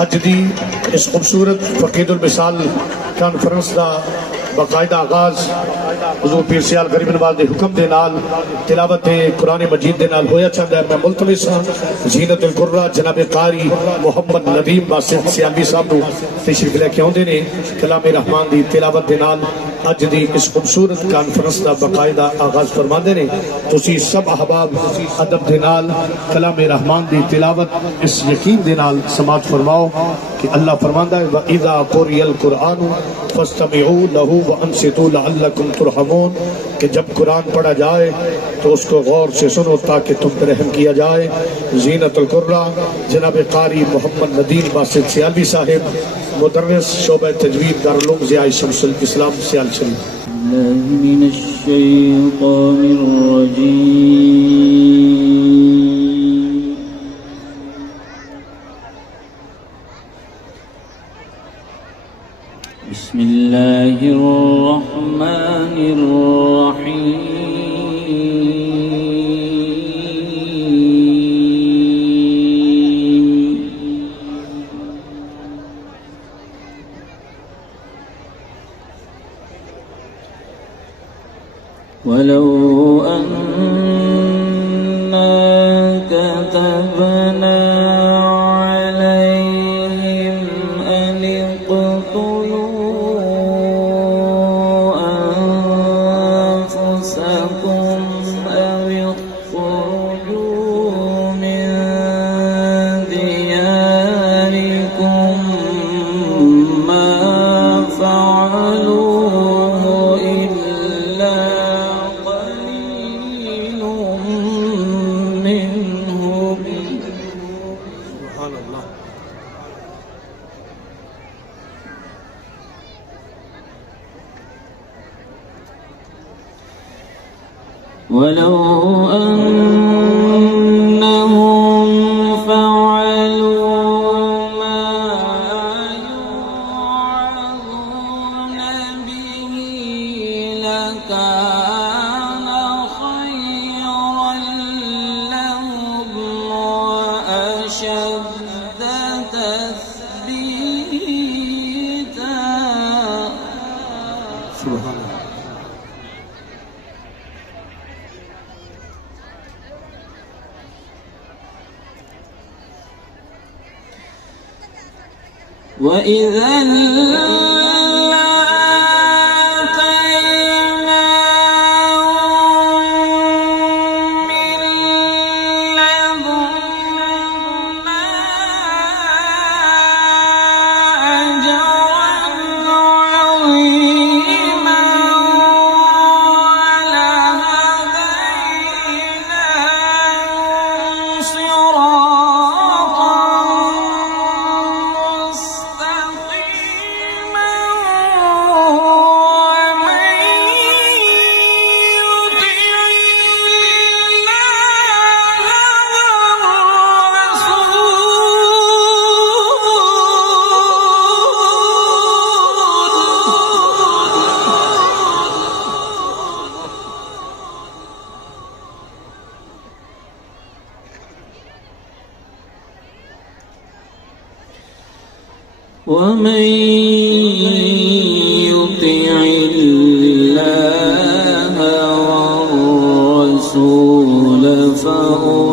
अज दी इस खूबसूरत फकीदुल मिसाल कॉन्फ्रेंस का बाकायदा आगाज हुजूर पीर सियाल गरीब नवाज के हुक्म के नाल तिलावत कुरान मजीद के नाल होया चाहता है। मैं मुल्तमिस हाँ जीनतुल कुर्रा जनाब कारी मोहम्मद नदीम बासित सियालवी साहब को तशरीफ लैके आउंदे ने कलामे रहमान की तिलावत के नाल अज दी इस खूबसूरत कॉन्फ्रेंस का बाकायदा आगाज फरमाते ने। तुसी सब अहबाब अदब के नाल कलामे रहमान की तिलावत इस यकीन के नाल समाज फरमाओ कि अल्लाह फरमांदा है व इज़ा कुरियल कुरान फस्तमिऊ लहू व अंसितू लअल्लकुम तुरहमून कि जब कुरान पढ़ा जाए तो उसको गौर से सुनो ताकि तुम पर रहम किया जाए। जीनतुल कुर्रा जनाब कारी मोहम्मद नदीम बासित सियालवी साहिब मुदर्रिस शोबा तजवीद दारुल उलूम ज़िया शमसुल इस्लाम सियाल शरीफ। ولو أنا كتبنا عليهم أن اقتلوا أنفسكم أو اخرجوا من دياركم ما فعلوه إلا قليل منهم سبحان الله ولو أنهم فعلوا ما يوعظون به لكان خيرا لهم وأشد تثبيتا سبحان الله وإذا لآتيناهم من لدنا أجرا عظيما ولهديناهم صراطا مستقيما ومن يطع الله والرسول فأولئك